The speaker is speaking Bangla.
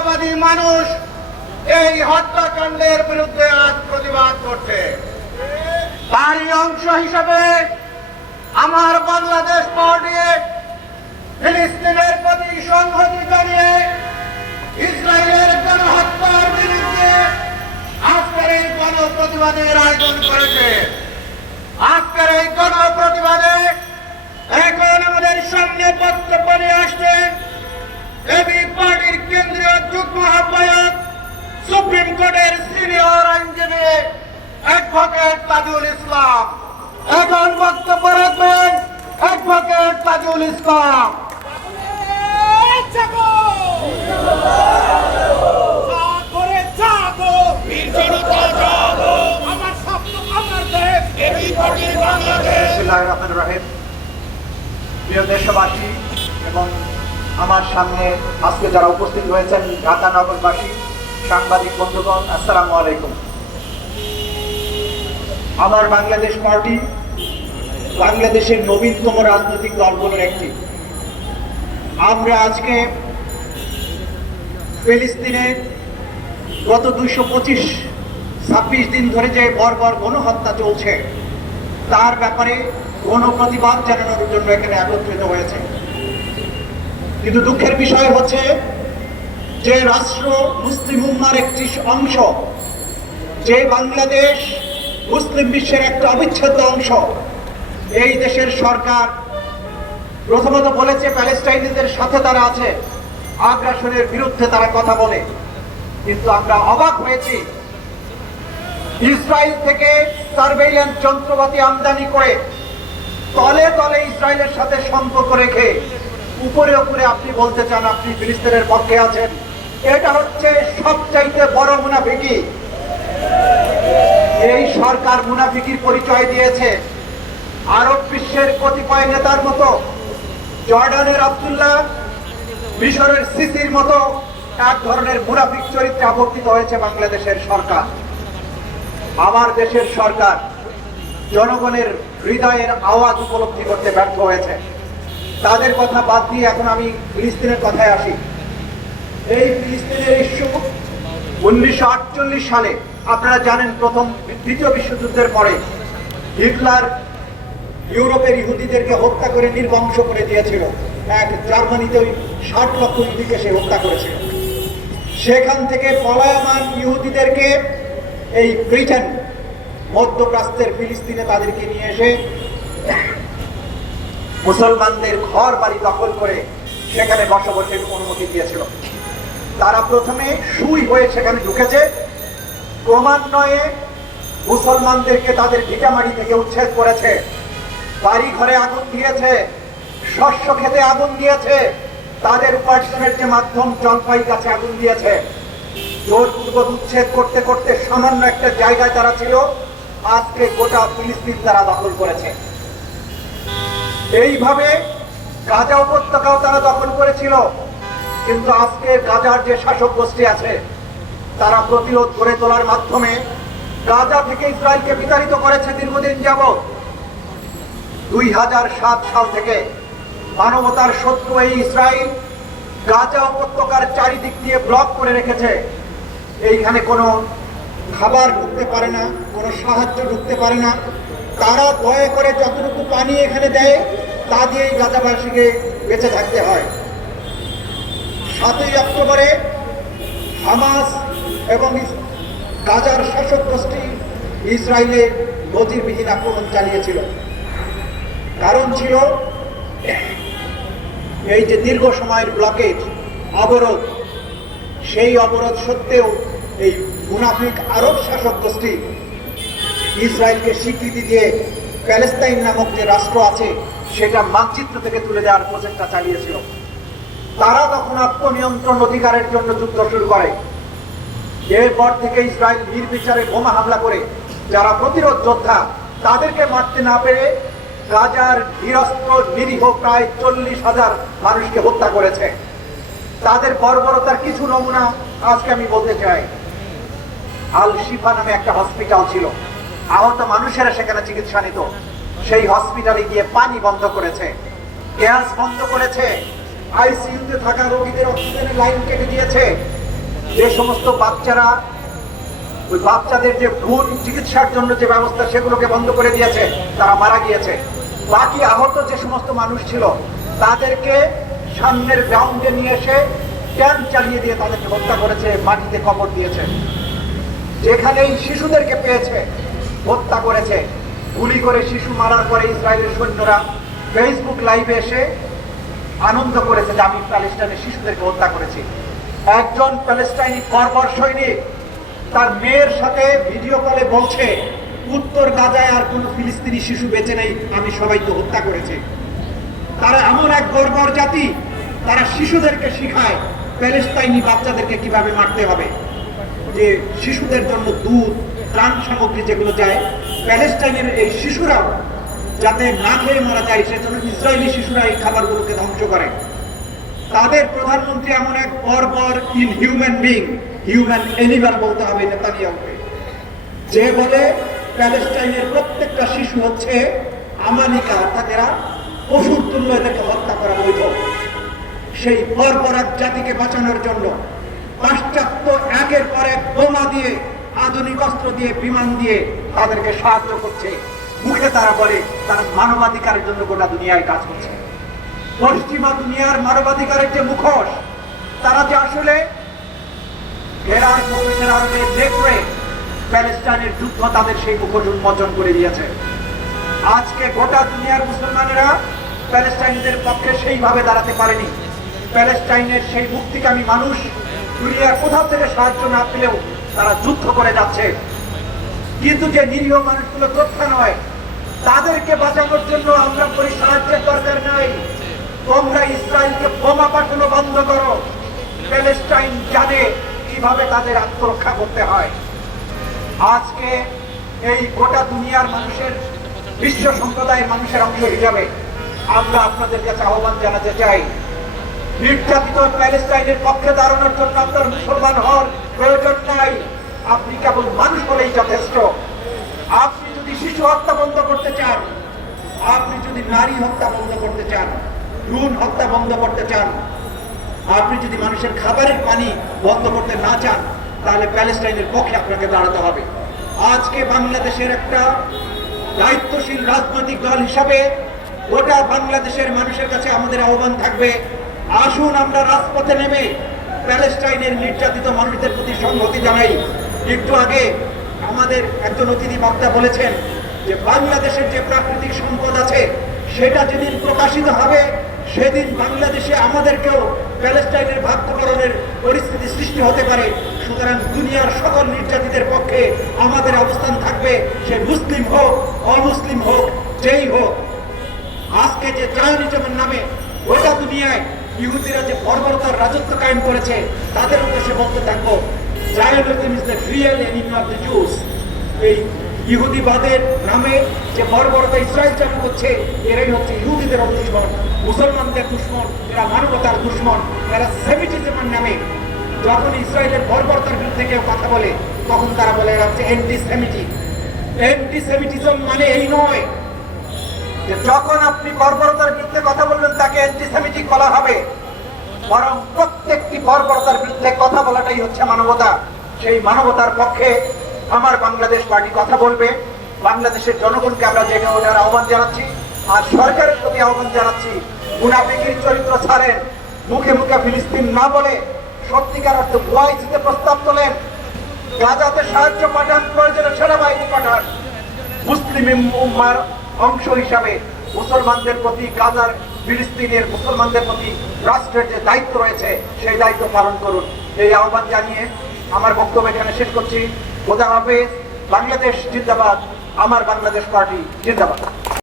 জাতীয়তাবাদী মানুষ এই হত্যাকাণ্ডের বিরুদ্ধে আজ প্রতিবাদ করছে। তারই অংশ হিসেবে আমার বাংলাদেশ পার্টি ফিলিস্তিনের প্রতি সংহতি জানিয়ে ইসরায়েলের গণহত্যার রহিম। প্রিয় দেশবাসী এবং আমার সামনে আজকে যারা উপস্থিত হয়েছেন ঢাকা সাংবাদিক বন্ধুগণ, আসসালামু আলাইকুম। আমার বাংলাদেশ পার্টি বাংলাদেশের নবীনতম রাজনৈতিক দলগুলোর একটি। আমরা আজকে ফিলিস্তিনের গত দুইশো পঁচিশ, ছাব্বিশ দিন ধরে যে বর্বর গণহত্যা চলছে, তার ব্যাপারে গণ প্রতিবাদ জানানোর জন্য এখানে একত্রিত হয়েছে। কিন্তু দুঃখের বিষয় হচ্ছে যে রাষ্ট্র মুসলিম উম্মার একটি অংশ, যে বাংলাদেশ মুসলিম বিশ্বের একটা অবিচ্ছেদ্য অংশ এই দেশের সরকার প্রথমত বলেছে প্যালেস্টাইনিদের সাথে তারা আছে, আগ্রাসনের বিরুদ্ধে তারা কথা বলে। কিন্তু আমরা অবাক হয়েছি ইসরায়েল থেকে সার্ভেইলেন্স যন্ত্রপাতি আমদানি করে তলে তলে ইসরায়েলের সাথে সম্পর্ক রেখে উপরে উপরে আপনি বলতে চান, আপনি ফিলিস্তিনের পক্ষে আছেন। এটা হচ্ছে সবচাইতে বড় মুনাফিকি। এই সরকার মুনাফিকির পরিচয় দিয়েছে। আরব বিশ্বের কতিপয় নেতার মতো, জর্ডানের আবদুল্লাহ, মিশরের সিসির মতো এক ধরনের মুনাফিক চরিত্রে আবর্তিত হয়েছে বাংলাদেশের সরকার। আমার দেশের সরকার জনগণের হৃদয়ের আওয়াজ উপলব্ধি করতে ব্যর্থ হয়েছে। তাদের কথা বাদ দিয়ে এখন আমি ফিলিস্তিনের কথায় আসি। এই ফিলিস্তিনের ইস্যু উনিশশো আটচল্লিশ সালে, আপনারা জানেন প্রথম দ্বিতীয় বিশ্বযুদ্ধের পরে হিটলার ইউরোপের ইহুদিদেরকে হত্যা করে নির্বংশ করে দিয়েছিল। এক জার্মানিতে ওই ষাট লক্ষ ইহুদিকে সে হত্যা করেছিল। সেখান থেকে পলায়মান ইহুদিদেরকে এই ব্রিটেন, মধ্যপ্রাচ্যের ফিলিস্তিনে তাদেরকে নিয়ে এসে মুসলমানদের ঘর বাড়ি দখল করে সেখানে বসবাসের অনুমতি দিয়েছিল। তারা প্রথমে সুই হয়ে সেখানে ঢুকেছে। ক্রমান্বয়ে মুসলমানদেরকে তাদের ভিটামারি থেকে উচ্ছেদ করেছে। বাড়ি ঘরে আগুন দিয়েছে, শস্য খেতে আগুন দিয়েছে, তাদের উপার্জনের যে মাধ্যম জলপাই গাছে আগুন দিয়েছে। জোরপূর্বক উচ্ছেদ করতে করতে সামান্য একটা জায়গায় তারা ছিল, আজকে গোটা ফিলিস্তিন তারা দখল করেছে। এইভাবে গাজা উপত্যকাও তারা দখল করেছিল, কিন্তু আজকে গাজার যে শাসক গোষ্ঠী আছে, তারা প্রতিরোধ গড়ে তোলার মাধ্যমে গাজা থেকে ইসরায়েলকে বিতাড়িত করেছে দীর্ঘদিন যাবৎ। দুই হাজার সাত সাল থেকে মানবতার শত্রু এই ইসরায়েল গাজা উপত্যকার চারিদিক দিয়ে ব্লক করে রেখেছে। এইখানে কোনো খাবার ঢুকতে পারে না, কোনো সাহায্য ঢুকতে পারে না। তারা দয়া করে যতটুকু পানি এখানে দেয়, তা দিয়েই গাজাবাসীকে বেঁচে থাকতে হয়। সাতই অক্টোবরে হামাস এবং গাজার শাসক গোষ্ঠী ইসরায়েলে নজিরবিহীন আক্রমণ চালিয়েছিল। কারণ ছিল এই যে দীর্ঘ সময়ের ব্লকেজ অবরোধ, সেই অবরোধ সত্ত্বেও এই মুনাফিক আরব শাসক গোষ্ঠী ইসরায়েলকে স্বীকৃতি দিয়ে প্যালেস্তাইন নামক যে রাষ্ট্র আছে, সেটা মানচিত্র থেকে তুলে দেওয়ার প্রচেষ্টা চালিয়েছিল। তারা তখন আত্মনিয়ন্ত্রণ অধিকারের জন্য যুদ্ধ শুরু করে। এরপর থেকে ইসরায়েল নির্বিচারে বোমা হামলা করে। যারা প্রতিরোধ যোদ্ধা, তাদেরকে মারতে না পেরে গাজার নিরস্ত্র নিরীহ প্রায় চল্লিশ হাজার মানুষকে হত্যা করেছে। তাদের বর্বরতার কিছু নমুনা আজকে আমি বলতে চাই। আল শিফা নামে একটা হসপিটাল ছিল। আহত মানুষেরা সেখানে চিকিৎসা নিত। সেই হসপিটালে গিয়ে পানি বন্ধ করেছে। গ্যাস বন্ধ করেছে। আইসিইউতে থাকা রোগীদের অক্সিজেনের লাইন কেটে দিয়েছে। যে সমস্ত বাচ্চারা, ওই বাচ্চাদের যে ভ্রূণ চিকিৎসার জন্য যে ব্যবস্থা সেগুলোকে বন্ধ করে দিয়েছে, তারা মারা গিয়েছে। বাকি আহত যে সমস্ত মানুষ ছিল, তাদেরকে সামনের গ্রাউন্ডে নিয়ে এসে ক্যাম্প চালিয়ে দিয়ে তাদেরকে হত্যা করেছে, মাটিতে কবর দিয়েছে। যেখানেই শিশুদেরকে পেয়েছে, হত্যা করেছে। গুলি করে শিশু মারার পরে ইসরায়েলের সৈন্যরা ফেসবুক লাইভে এসে আনন্দ করেছে যে আমি প্যালেস্টাইনের শিশুদেরকে হত্যা করেছি। একজন প্যালেস্টাইনি কর্বর সৈনিক তার মেয়ের সাথে ভিডিও কলে বলছে উত্তর গাজায় আর কোনো ফিলিস্তিনি শিশু বেঁচে নেই, আমি সবাইকে হত্যা করেছি। তারা এমন এক গর্বর জাতি, তারা শিশুদেরকে শিখায়, প্যালেস্তাইনি বাচ্চাদেরকে কীভাবে মারতে হবে। যে শিশুদের জন্য দুধ, ত্রাণ সামগ্রী যেগুলো যায় প্যালেস্টাইনের এই শিশুরাও যাতে না খেয়ে মারা যায়, সেজন্য ইসরায়েলি শিশুরা এই খাবারগুলোকে ধ্বংস করে। তাদের প্রধানমন্ত্রী এমন এক বর্বর inhuman being human animal বলতে হবে নেতানিয়াহুকে। যে বলে প্যালেস্টাইনের প্রত্যেকটা শিশু হচ্ছে আমানিকা অর্থাৎ এরা পশুর তুল্য এদেরকে হত্যা করা বৈধ। সেই বর্বরাক জাতিকে বাঁচানোর জন্য পাশ্চাত্য একের পর এক বোমা দিয়ে, আধুনিক অস্ত্র দিয়ে, বিমান দিয়ে তাদেরকে সাহায্য করছে। মুখে তারা বলে, তারা মানবাধিকারের জন্য গোটা দুনিয়ায় কাজ করছে। পশ্চিমা দুনিয়ার মানবাধিকারের যে মুখোশ, তারা যে আসলে ঘেরার আরবে দেখবে। প্যালেস্টাইনের যুদ্ধ তাদের সেই মুখোশ উন্মোচন করে দিয়েছে। আজকে গোটা দুনিয়ার মুসলমানেরা প্যালেস্টাইনদের পক্ষে সেইভাবে দাঁড়াতে পারেনি। প্যালেস্টাইনের সেই মুক্তিকামী মানুষ দুনিয়ার কোথাও থেকে সাহায্য না পেলেও তারা যুদ্ধ করে যাচ্ছে। কিন্তু যে নিরীহ মানুষগুলো তথ্য নয়, তাদেরকে বাঁচানোর জন্য আমরা বলি সাহায্যের দরকার নাই। তোমরা ইসরায়েলকে বোমা পাঠানো বন্ধ করো। প্যালেস্টাইন জানে কীভাবে তাদের আত্মরক্ষা করতে হয়। আজকে এই গোটা দুনিয়ার মানুষের, বিশ্ব সম্প্রদায়ের মানুষের অংশ হিসাবে আমরা আপনাদের কাছে আহ্বান জানাতে চাই। নির্যাতিত প্যালেস্টাইনের পক্ষে দাঁড়ানোর জন্য আপনার মুসলমান হওয়ার প্রয়োজন নাই। আপনি কেবল মানুষ বলেই যথেষ্ট। আপনি যদি শিশু হত্যা বন্ধ করতে চান, আপনি যদি নারী হত্যা বন্ধ করতে চান, ভ্রূণ হত্যা বন্ধ করতে চান, আপনি যদি মানুষের খাবারের পানি বন্ধ করতে না চান, তাহলে প্যালেস্টাইনের পক্ষে আপনাকে দাঁড়াতে হবে। আজকে বাংলাদেশের একটা দায়িত্বশীল রাজনৈতিক দল হিসাবে গোটা বাংলাদেশের মানুষের কাছে আমাদের আহ্বান থাকবে, আসুন আমরা রাজপথে নেমে প্যালেস্টাইনের নির্যাতিত মানুষদের প্রতি সংহতি জানাই। একটু আগে আমাদের একজন অতিথি বক্তা বলেছেন যে বাংলাদেশের যে প্রাকৃতিক সম্পদ আছে, সেটা যেদিন প্রকাশিত হবে, সেদিন বাংলাদেশে আমাদেরকেও প্যালেস্টাইনের ভাগ্যকরণের পরিস্থিতি সৃষ্টি হতে পারে। সুতরাং দুনিয়ার সকল নির্যাতিতের পক্ষে আমাদের অবস্থান থাকবে। সে মুসলিম হোক, অমুসলিম হোক, যেই হোক। আজকে যে জায়নিজমের নামে গোটা দুনিয়ায় ইহুদিরা যে বর্বরতার রাজত্ব কায়েম করেছে, তাদের উদ্দেশ্যে বলতে থাকব Zionism is the real enemy of the Jews. এই ইহুদিবাদের নামে যে বর্বরতা ইসরায়েল চালু করছে, এরাই হচ্ছে ইহুদিদের দুশ্মন মুসলমানদের দুশ্মন, এরা মানবতার দুশ্মন, এরা সেমিটিজমের নামে যখন ইসরায়েলের বর্বরতার বিরুদ্ধে কেউ কথা বলে, তখন তারা বলে, এরা হচ্ছে অ্যান্টি সেমিটিক অ্যান্টি মানে এই নয় যে যখন আপনি বর্বরতার বিরুদ্ধে কথা বলবেন, তাকে অ্যান্টিসেমিটিক বলা হবে। বরং প্রত্যেকটি বর্বরতার বিরুদ্ধে কথা বলাটাই হচ্ছে মানবতা। সেই মানবতার পক্ষে আমার বাংলাদেশ পার্টি কথা বলবে। বাংলাদেশের জনগণকে আমরা জেগে ওঠার আহ্বান জানাচ্ছি। আর সরকারের প্রতি আহ্বান জানাচ্ছি, মুনাফিকির চরিত্র ছাড়েন, মুখে মুখে ফিলিস্তিন না বলে সত্যিকার অর্থে ওয়াইসিতে প্রস্তাব তোলেন। গাজাতে সাহায্য পাঠান, প্রয়োজনে সেনাবাহিনী পাঠান। মুসলিম উম্মার অংশ হিসাবে মুসলমানদের প্রতি গাজার, ফিলিস্তিনের মুসলমানদের প্রতি রাষ্ট্রের যে দায়িত্ব রয়েছে, সেই দায়িত্ব পালন করুন। এই আহ্বান জানিয়ে আমার বক্তব্য এখানে শেষ করছি। খোদা হাফেজ, বাংলাদেশ জিন্দাবাদ, আমার বাংলাদেশ পার্টি জিন্দাবাদ।